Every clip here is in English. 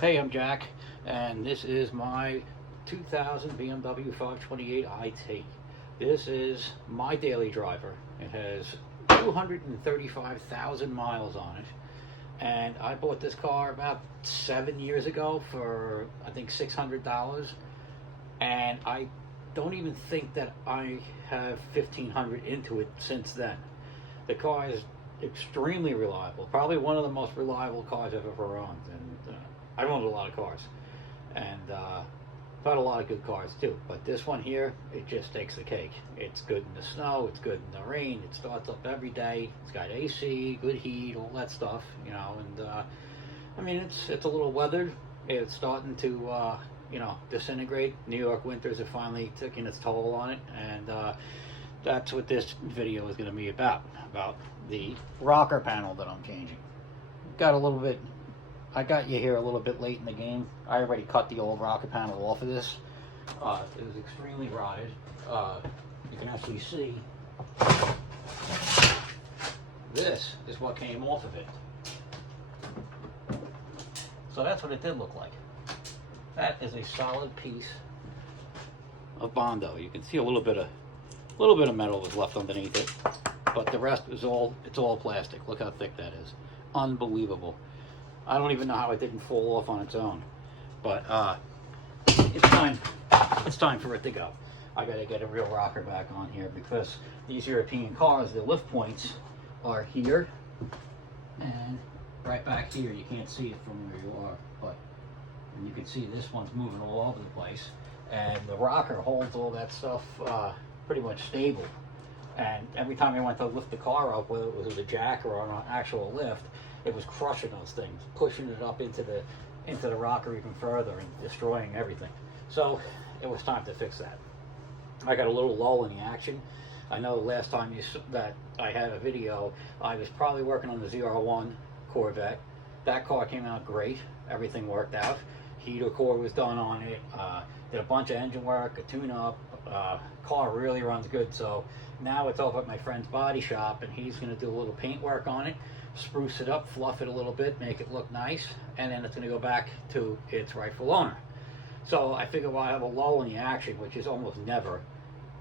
Hey, I'm Jack, and this is my 2000 BMW 528 IT. This is my daily driver. It has 235,000 miles on it, and I bought this car about 7 years ago for I think $600, and I don't even think that I have 1,500 into it since then. The car is extremely reliable, probably one of the most reliable cars I've ever owned, and I've owned a lot of cars, and bought a lot of good cars too, but this one here, it just takes the cake. It's good in the snow, it's good in the rain, it starts up every day, it's got AC, good heat, all that stuff, you know, and I mean, it's a little weathered, it's starting to you know, disintegrate. New York winters are finally taking its toll on it, and that's what this video is going to be about the rocker panel that I'm changing. Got a little bit, I got you here a little bit late in the game. I already cut the old rocker panel off of this. It was extremely rotted. You can actually see this is what came off of it. So that's what it did look like. That is a solid piece of Bondo. You can see a little bit of metal was left underneath it, but the rest is it's all plastic. Look how thick that is. Unbelievable. I don't even know how it didn't fall off on its own, but it's time for it to go. I gotta get a real rocker back on here, because these European cars, the lift points are here and right back here. You can't see it from where you are, but you can see this one's moving all over the place, and the rocker holds all that stuff pretty much stable. And every time I went to lift the car up, whether it was with a jack or on an actual lift, it was crushing those things, pushing it up into the rocker even further and destroying everything. So it was time to fix that. I got a little lull in the action. I know last time that I had a video, I was probably working on the ZR1 Corvette. That car came out great. Everything worked out. Heater core was done on it. Did a bunch of engine work, a tune-up. Car really runs good. So now it's over at my friend's body shop, and he's going to do a little paint work on it, spruce it up, fluff it a little bit, make it look nice, and then it's going to go back to its rightful owner. So I figure while I have a lull in the action, which is almost never,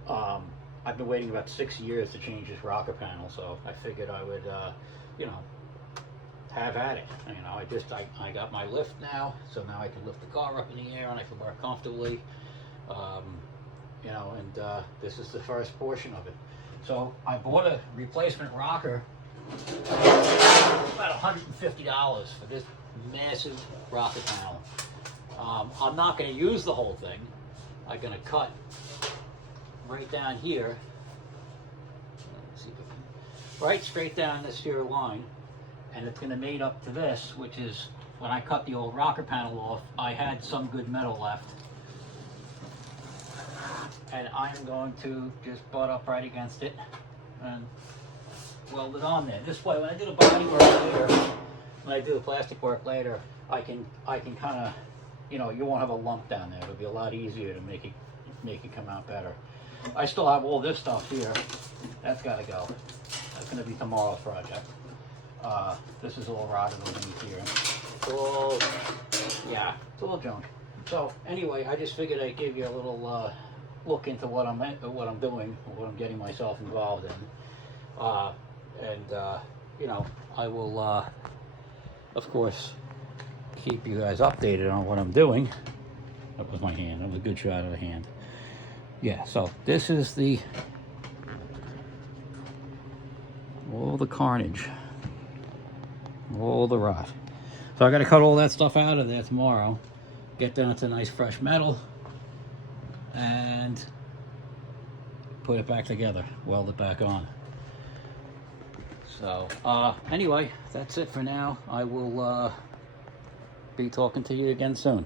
I've been waiting about 6 years to change this rocker panel, so I figured I would, you know, have at it. You know, I got my lift now, so now I can lift the car up in the air and I can work comfortably. You know, and this is the first portion of it. So I bought a replacement rocker, about $150 for this massive rocker panel. I'm not going to use the whole thing. I'm going to cut right down here. Let's see if I can, right straight down this here line, and it's going to mate up to this, which is when I cut the old rocker panel off, I had some good metal left. And I'm going to just butt up right against it and weld it on there. This way, when I do the body work later, when I do the plastic work later, I can kind of, you know, you won't have a lump down there. It'll be a lot easier to make it come out better. I still have all this stuff here. That's got to go. That's going to be tomorrow's project. This is all rotted underneath here. It's all, yeah, it's all junk. So anyway, I just figured I'd give you a little look into what I'm doing, what I'm getting myself involved in, you know, I will of course keep you guys updated on what I'm doing. That was my hand. That was a good shot of the hand. Yeah, so this is all the carnage, all the rot. So I got to cut all that stuff out of there tomorrow, get down to nice fresh metal, and put it back together, weld it back on. So anyway, that's it for now. I will be talking to you again soon.